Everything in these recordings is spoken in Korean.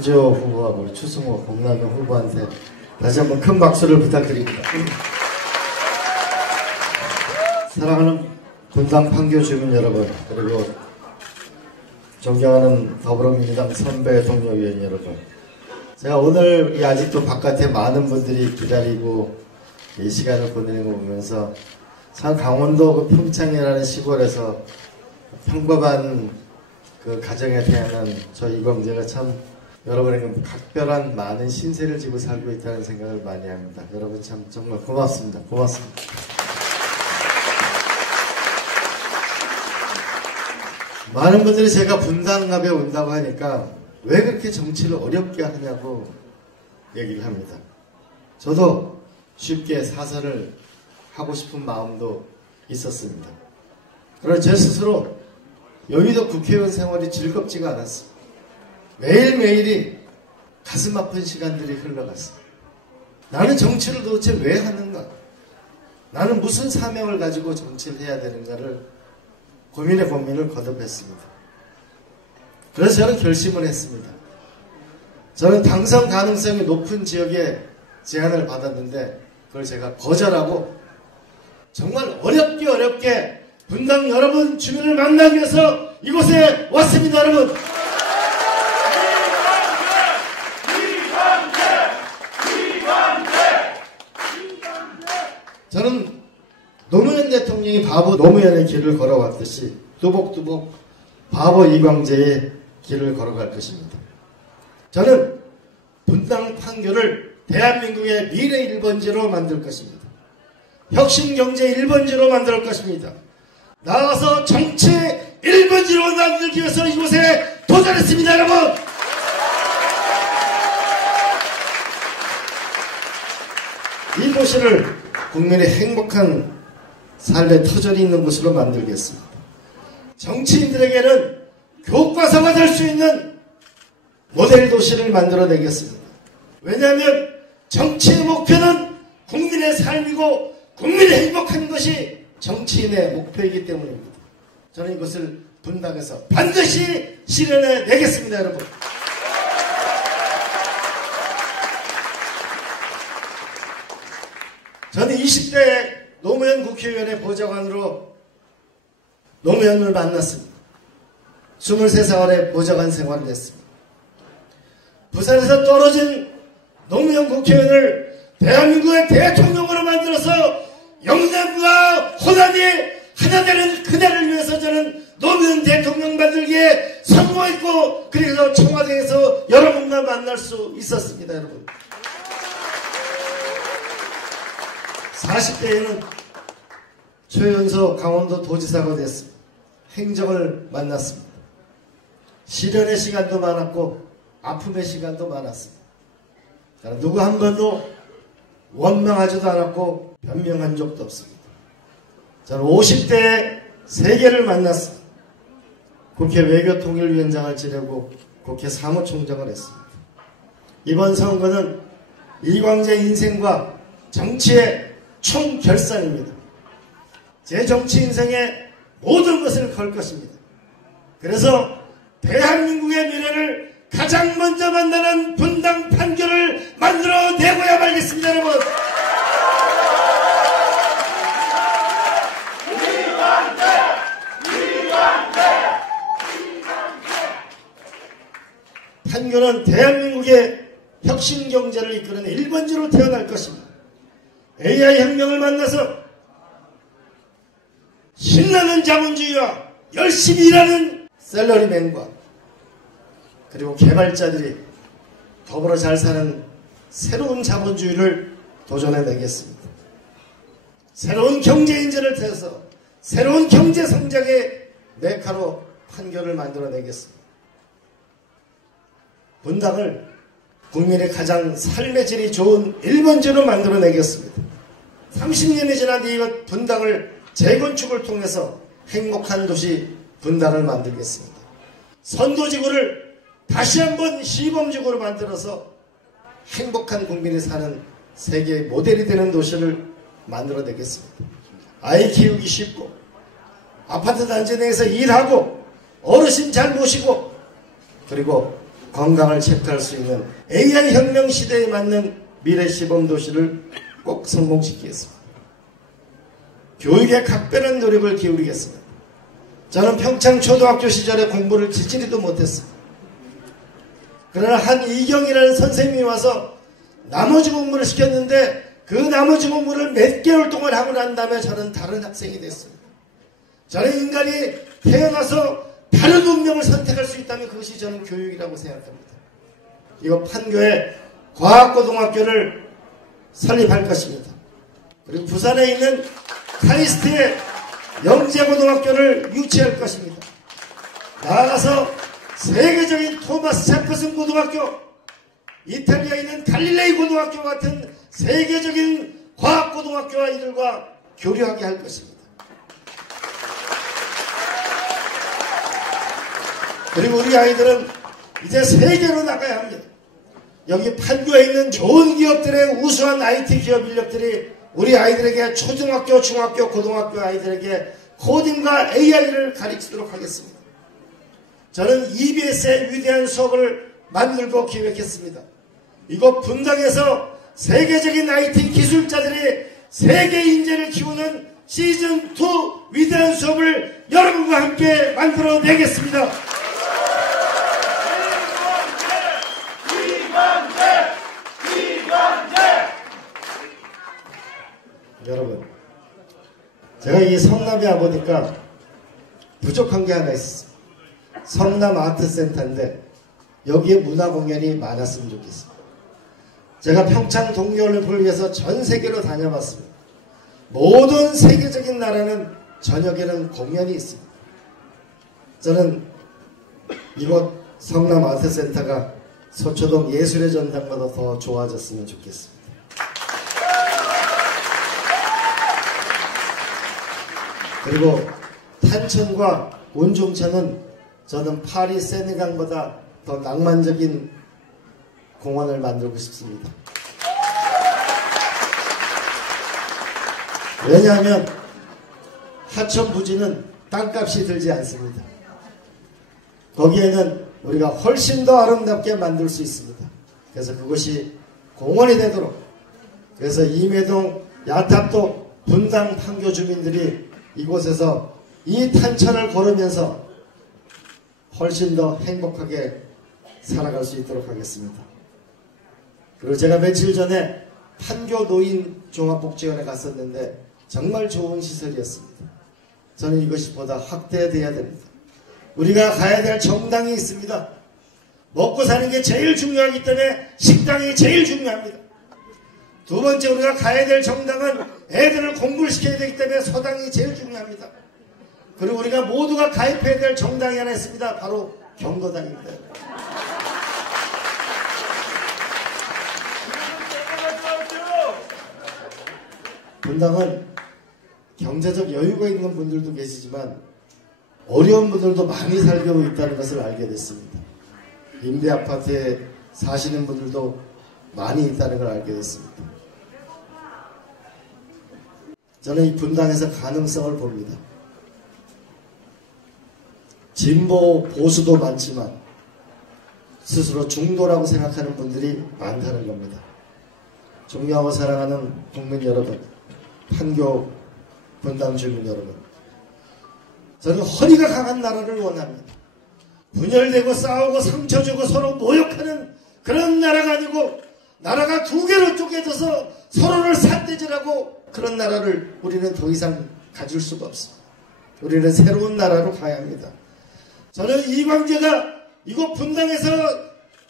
이재호 후보하고 우리 추승호 공남경 후보한테 다시 한번 큰 박수를 부탁드립니다. 사랑하는 분당 판교 주민 여러분, 그리고 존경하는 더불어민주당 선배 동료 의원 여러분, 제가 오늘 아직도 바깥에 많은 분들이 기다리고 이 시간을 보내는 거 보면서 참 강원도 그 평창이라는 시골에서 평범한 그 가정에 태어난 저 이광재가 참 여러분에게 각별한 많은 신세를 지고 살고 있다는 생각을 많이 합니다. 여러분 참 정말 고맙습니다. 고맙습니다. 많은 분들이 제가 분당갑에 온다고 하니까 왜 그렇게 정치를 어렵게 하냐고 얘기를 합니다. 저도 쉽게 사설을 하고 싶은 마음도 있었습니다. 그러나 제 스스로 여의도 국회의원 생활이 즐겁지가 않았습니다. 매일매일이 가슴 아픈 시간들이 흘러갔습니다. 나는 정치를 도대체 왜 하는가? 나는 무슨 사명을 가지고 정치를 해야 되는가를 고민을 거듭했습니다. 그래서 저는 결심을 했습니다. 저는 당선 가능성이 높은 지역에 제안을 받았는데 그걸 제가 거절하고 정말 어렵게 분당 여러분 주민을 만나기 위해서 이곳에 왔습니다. 여러분, 저는 노무현 대통령이 바보 노무현의 길을 걸어왔듯이 뚜벅뚜벅 바보 이광재의 길을 걸어갈 것입니다. 저는 분당 판교를 대한민국의 미래 1번지로 만들 것입니다. 혁신경제 1번지로 만들 것입니다. 나아가서 정치 1번지로 만들기 위해서 이곳에 도전했습니다. 여러분, 이 도시를 국민의 행복한 삶의 터전이 있는 곳으로 만들겠습니다. 정치인들에게는 교과서가 될 수 있는 모델 도시를 만들어내겠습니다. 왜냐하면 정치의 목표는 국민의 삶이고 국민이 행복한 것이 정치인의 목표이기 때문입니다. 저는 이것을 분당에서 반드시 실현해내겠습니다. 여러분, 저는 20대 노무현 국회의원의 보좌관으로 노무현을 만났습니다. 23살에 보좌관 생활을 했습니다. 부산에서 떨어진 노무현 국회의원을 대한민국의 대통령으로 만들어서 영남과 호남이 하나 되는 그날을 위해서 저는 노무현 대통령 만들기에 성공했고, 그래서 청와대에서 여러분과 만날 수 있었습니다. 여러분, 40대에는 최연소 강원도 도지사가 됐습니다. 행정을 만났습니다. 시련의 시간도 많았고 아픔의 시간도 많았습니다. 저는 누구 한 번도 원망하지도 않았고 변명한 적도 없습니다. 저는 50대에 세계를 만났습니다. 국회 외교통일위원장을 지내고 국회 사무총장을 했습니다. 이번 선거는 이광재 인생과 정치의 총결산입니다. 제 정치 인생의 모든 것을 걸 것입니다. 그래서 대한민국의 미래를 가장 먼저 만나는 분당 판교를 만들어내고야 말겠습니다. 여러분, 판교는 대한민국의 혁신경제를 이끄는 1번지로 태어날 것입니다. AI 혁명을 만나서 신나는 자본주의와 열심히 일하는 셀러리맨과 그리고 개발자들이 더불어 잘 사는 새로운 자본주의를 도전해내겠습니다. 새로운 경제인재를 태워서 새로운 경제성장의 메카로 판교를 만들어내겠습니다. 분당을 국민의 가장 삶의 질이 좋은 1번지로 만들어내겠습니다. 30년이 지난 이 분당을 재건축을 통해서 행복한 도시 분당을 만들겠습니다. 선도지구를 다시 한번 시범지구로 만들어서 행복한 국민이 사는 세계의 모델이 되는 도시를 만들어내겠습니다. 아이 키우기 쉽고 아파트 단지 내에서 일하고 어르신 잘 모시고 그리고 건강을 체크할 수 있는 AI 혁명 시대에 맞는 미래 시범 도시를 꼭 성공시키겠습니다. 교육에 각별한 노력을 기울이겠습니다. 저는 평창 초등학교 시절에 공부를 지지리도 못했습니다. 그러나 한이경이라는 선생님이 와서 나머지 공부를 시켰는데 그 나머지 공부를 몇 개월 동안 하고 난 다음에 저는 다른 학생이 됐습니다. 저는 인간이 태어나서 다른 운명을 선택할 수 있다면 그것이 저는 교육이라고 생각합니다. 이거 판교에 과학고등학교를 설립할 것입니다. 그리고 부산에 있는 카이스트의 영재고등학교를 유치할 것입니다. 나아가서 세계적인 토마스 제퍼슨 고등학교, 이탈리아에 있는 갈릴레이 고등학교 같은 세계적인 과학고등학교와 이들과 교류하게 할 것입니다. 그리고 우리 아이들은 이제 세계로 나가야 합니다. 여기 판교에 있는 좋은 기업들의 우수한 IT 기업 인력들이 우리 아이들에게 초등학교, 중학교, 고등학교 아이들에게 코딩과 AI를 가르치도록 하겠습니다. 저는 EBS의 위대한 수업을 만들고 기획했습니다. 이곳 분당에서 세계적인 IT 기술자들이 세계 인재를 키우는 시즌2 위대한 수업을 여러분과 함께 만들어내겠습니다. 여러분, 제가 이 성남에 와보니까 부족한 게 하나 있었어요. 성남 아트센터인데 여기에 문화공연이 많았으면 좋겠습니다. 제가 평창 동계올림픽을 위해서 전 세계로 다녀봤습니다. 모든 세계적인 나라는 저녁에는 공연이 있습니다. 저는 이곳 성남 아트센터가 서초동 예술의 전당보다 더 좋아졌으면 좋겠습니다. 그리고 탄천과 운종천은 저는 파리 세네강보다 더 낭만적인 공원을 만들고 싶습니다. 왜냐하면 하천 부지는 땅값이 들지 않습니다. 거기에는 우리가 훨씬 더 아름답게 만들 수 있습니다. 그래서 그것이 공원이 되도록, 그래서 임해동, 야탑도, 분당, 판교 주민들이 이곳에서 이 탄천을 걸으면서 훨씬 더 행복하게 살아갈 수 있도록 하겠습니다. 그리고 제가 며칠 전에 판교 노인 종합복지원에 갔었는데 정말 좋은 시설이었습니다. 저는 이것이 보다 확대돼야 됩니다. 우리가 가야 될 정당이 있습니다. 먹고 사는 게 제일 중요하기 때문에 식당이 제일 중요합니다. 두 번째, 우리가 가야 될 정당은 애들을 공부를 시켜야 되기 때문에 서당이 제일 중요합니다. 그리고 우리가 모두가 가입해야 될 정당이 하나 있습니다. 바로 경로당입니다. 분당은 경제적 여유가 있는 분들도 계시지만 어려운 분들도 많이 살고 있다는 것을 알게 됐습니다. 임대아파트에 사시는 분들도 많이 있다는 걸 알게 됐습니다. 저는 이 분당에서 가능성을 봅니다. 진보 보수도 많지만 스스로 중도라고 생각하는 분들이 많다는 겁니다. 존경하고 사랑하는 국민 여러분, 판교 분당 주민 여러분, 저는 허리가 강한 나라를 원합니다. 분열되고 싸우고 상처 주고 서로 모욕하는 그런 나라가 아니고, 나라가 두 개로 쪼개져서 서로를 삿대질하고 그런 나라를 우리는 더 이상 가질 수가 없습니다. 우리는 새로운 나라로 가야 합니다. 저는 이광재가 이곳 분당에서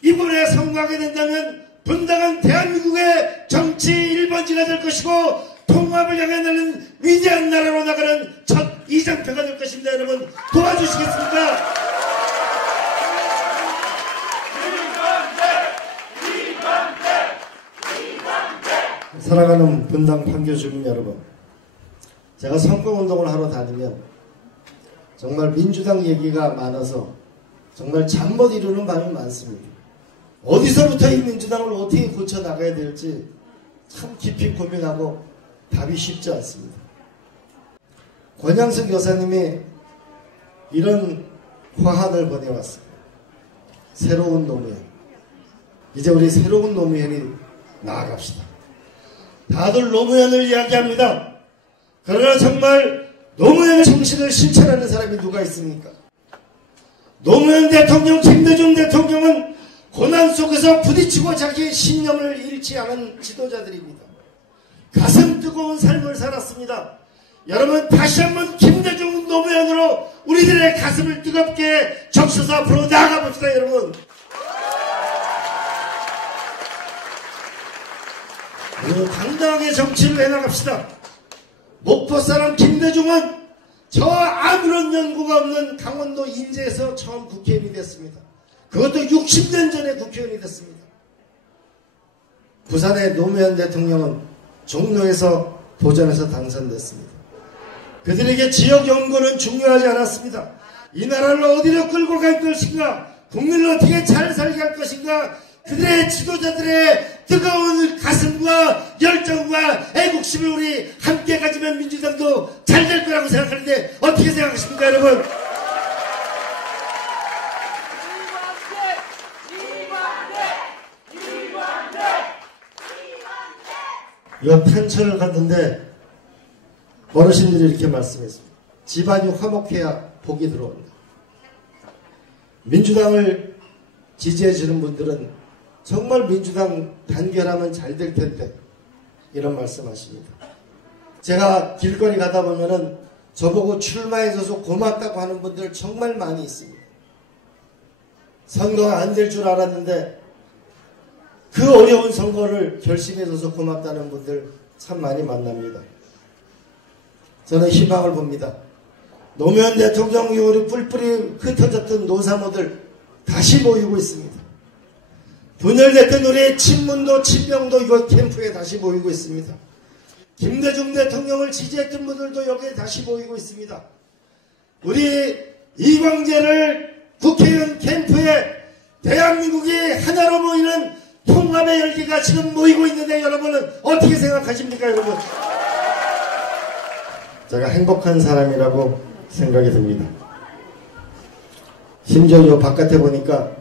이번에 선거하게 된다면 분당은 대한민국의 정치 1번지가 될 것이고 통합을 향해 나는 위대한 나라로 나가는 첫 이정표가 될 것입니다. 여러분 도와주시겠습니까? 사랑하는 분당 판교 주민 여러분, 제가 선거운동을 하러 다니면 정말 민주당 얘기가 많아서 정말 잠 못 이루는 밤이 많습니다. 어디서부터 이 민주당을 어떻게 고쳐나가야 될지 참 깊이 고민하고 답이 쉽지 않습니다. 권양석 여사님이 이런 화환을 보내왔습니다. 새로운 노무현. 이제 우리 새로운 노무현이 나아갑시다. 다들 노무현을 이야기합니다. 그러나 정말 노무현의 정신을 실천하는 사람이 누가 있습니까? 노무현 대통령, 김대중 대통령은 고난 속에서 부딪히고 자기의 신념을 잃지 않은 지도자들입니다. 가슴 뜨거운 삶을 살았습니다. 여러분, 다시 한번 김대중 노무현으로 우리들의 가슴을 뜨겁게 적셔서 앞으로 나아가봅시다. 여러분, 그리고 당당하게 정치를 해나갑시다. 목포 사람 김대중은 저 아무런 연구가 없는 강원도 인제에서 처음 국회의원이 됐습니다. 그것도 60년 전에 국회의원이 됐습니다. 부산의 노무현 대통령은 종로에서 도전해서 당선됐습니다. 그들에게 지역 연구는 중요하지 않았습니다. 이 나라를 어디로 끌고 갈 것인가, 국민을 어떻게 잘 살게 할 것인가, 그들의 지도자들의 뜨거운 가슴과 열정과 애국심을 우리 함께 가지면 민주당도 잘 될 거라고 생각하는데 어떻게 생각하십니까, 여러분? 이건 탄천을 갔는데 어르신들이 이렇게 말씀했습니다. 집안이 화목해야 복이 들어온다. 민주당을 지지해 주는 분들은 정말 민주당 단결하면 잘 될 텐데 이런 말씀하십니다. 제가 길거리 가다 보면은 저보고 출마해줘서 고맙다고 하는 분들 정말 많이 있습니다. 선거가 안 될 줄 알았는데 그 어려운 선거를 결심해줘서 고맙다는 분들 참 많이 만납니다. 저는 희망을 봅니다. 노무현 대통령 이후로 뿔뿔이 흩어졌던 노사모들 다시 모이고 있습니다. 분열됐던 우리의 친문도 친명도 이곳 캠프에 다시 모이고 있습니다. 김대중 대통령을 지지했던 분들도 여기에 다시 모이고 있습니다. 우리 이광재를 국회의원 캠프에 대한민국이 하나로 모이는 통합의 열기가 지금 모이고 있는데 여러분은 어떻게 생각하십니까, 여러분? 제가 행복한 사람이라고 생각이 듭니다. 심지어 요 바깥에 보니까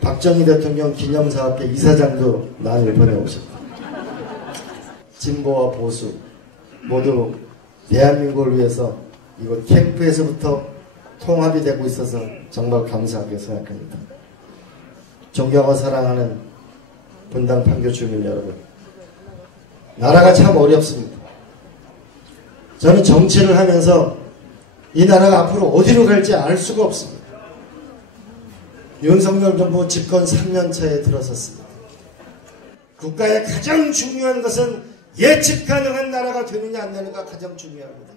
박정희 대통령 기념사업회 이사장도 나를 보내오셨다. 진보와 보수 모두 대한민국을 위해서 이곳 캠프에서부터 통합이 되고 있어서 정말 감사하게 생각합니다. 존경하고 사랑하는 분당 판교 주민 여러분, 나라가 참 어렵습니다. 저는 정치를 하면서 이 나라가 앞으로 어디로 갈지 알 수가 없습니다. 윤석열 정부 집권 3년차에 들어섰습니다. 국가의 가장 중요한 것은 예측 가능한 나라가 되느냐 안 되느냐가 가장 중요합니다.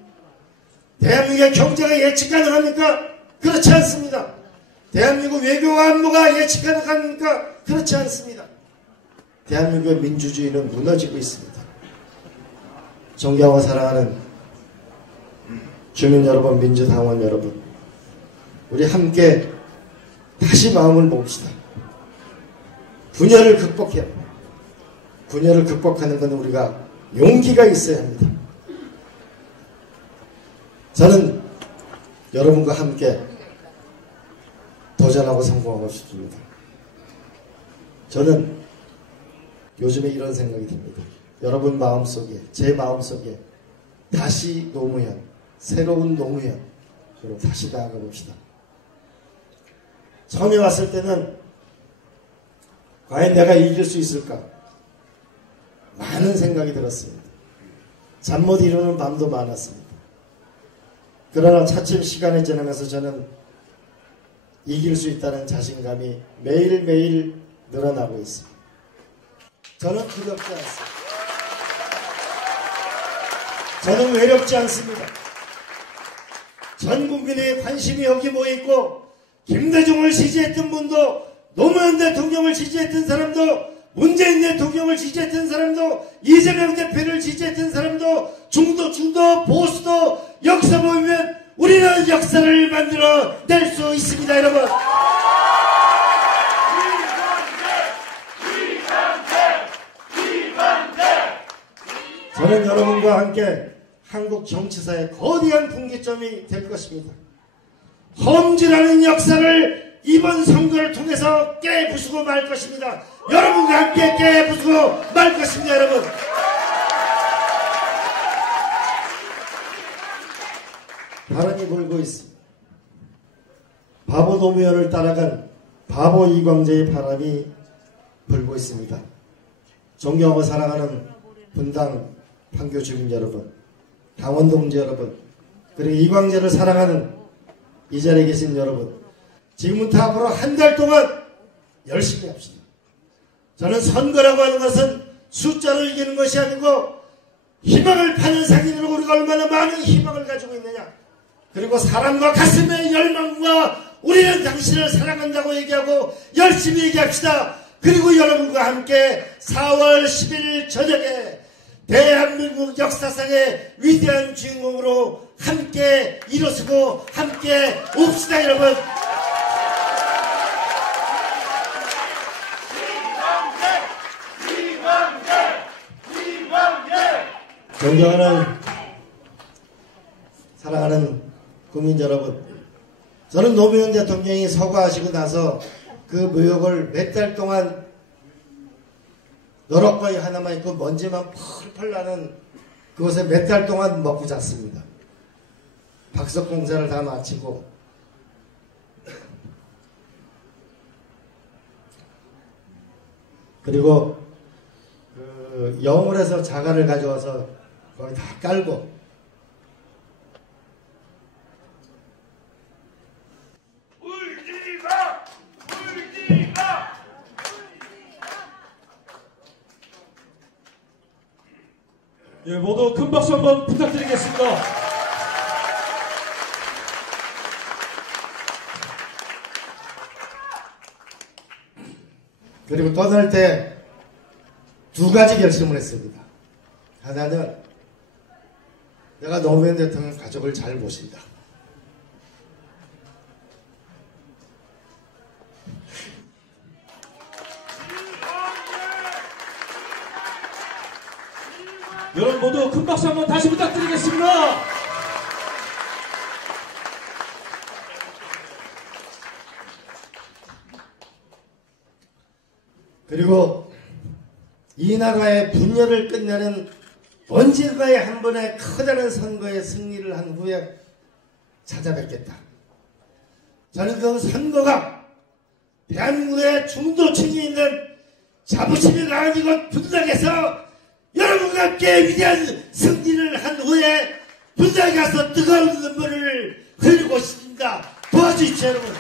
대한민국의 경제가 예측 가능합니까? 그렇지 않습니다. 대한민국 외교와 안보가 예측 가능합니까? 그렇지 않습니다. 대한민국의 민주주의는 무너지고 있습니다. 존경하고 사랑하는 주민 여러분, 민주당원 여러분, 우리 함께 다시 마음을 모읍시다. 분열을 극복해야 합니다. 분열을 극복하는 건 우리가 용기가 있어야 합니다. 저는 여러분과 함께 도전하고 성공하고 싶습니다. 저는 요즘에 이런 생각이 듭니다. 여러분 마음속에, 제 마음속에 다시 노무현, 새로운 노무현으로 다시 나아가 봅시다. 처음에 왔을 때는 과연 내가 이길 수 있을까? 많은 생각이 들었습니다. 잠 못 이루는 밤도 많았습니다. 그러나 차츰 시간이 지나면서 저는 이길 수 있다는 자신감이 매일매일 늘어나고 있습니다. 저는 두렵지 않습니다. 저는 외롭지 않습니다. 전 국민의 관심이 여기 모여있고 김대중을 지지했던 분도, 노무현 대통령을 지지했던 사람도, 문재인 대통령을 지지했던 사람도, 이재명 대표를 지지했던 사람도, 중도, 보수도 여기서 모이면 우리는 역사를 만들어 낼 수 있습니다, 여러분. 저는 여러분과 함께 한국 정치사의 거대한 분기점이 될 것입니다. 험지라는 역사를 이번 선거를 통해서 깨부수고 말 것입니다. 여러분과 함께 깨부수고 말 것입니다. 여러분. 바람이 불고 있습니다. 바보 노무현을 따라간 바보 이광재의 바람이 불고 있습니다. 존경하고 사랑하는 분당 판교 주민 여러분, 강원 동지 여러분, 그리고 이광재를 사랑하는 이 자리에 계신 여러분, 지금부터 앞으로 한 달 동안 열심히 합시다. 저는 선거라고 하는 것은 숫자로 이기는 것이 아니고 희망을 파는 상인으로 우리가 얼마나 많은 희망을 가지고 있느냐, 그리고 사람과 가슴의 열망과 우리는 당신을 사랑한다고 얘기하고 열심히 얘기합시다. 그리고 여러분과 함께 4월 10일 저녁에 대한민국 역사상의 위대한 주인공으로 함께 일어서고 함께 옵시다. 여러분. 존경하는 사랑하는 국민 여러분, 저는 노무현 대통령이 서거하시고 나서 그 묘역을 몇 달 동안 너럭거리 하나만 있고 먼지만 펄펄 나는 그곳에 몇 달 동안 먹고 잤습니다. 박석 공사를 다 마치고 그리고 그 영월에서 자갈을 가져와서 거기 다 깔고 예, 모두 큰 박수 한번 부탁드리겠습니다. 그리고 떠날 때 두 가지 결심을 했습니다. 하나는 내가 노무현 대통령 가족을 잘 모신다. 여러분 모두 큰 박수 한번 다시 부탁드리겠습니다. 그리고 이 나라의 분열을 끝내는 언젠가의 한 번의 커다란 선거의 승리를 한 후에 찾아뵙겠다. 저는 그 선거가 대한민국의 중도층이 있는 자부심이 강한 이곳 분당에서 여러분과 함께 위대한 승리를 한 후에 분당에 가서 뜨거운 눈물을 흘리고 싶습니다. 도와주십시오, 여러분.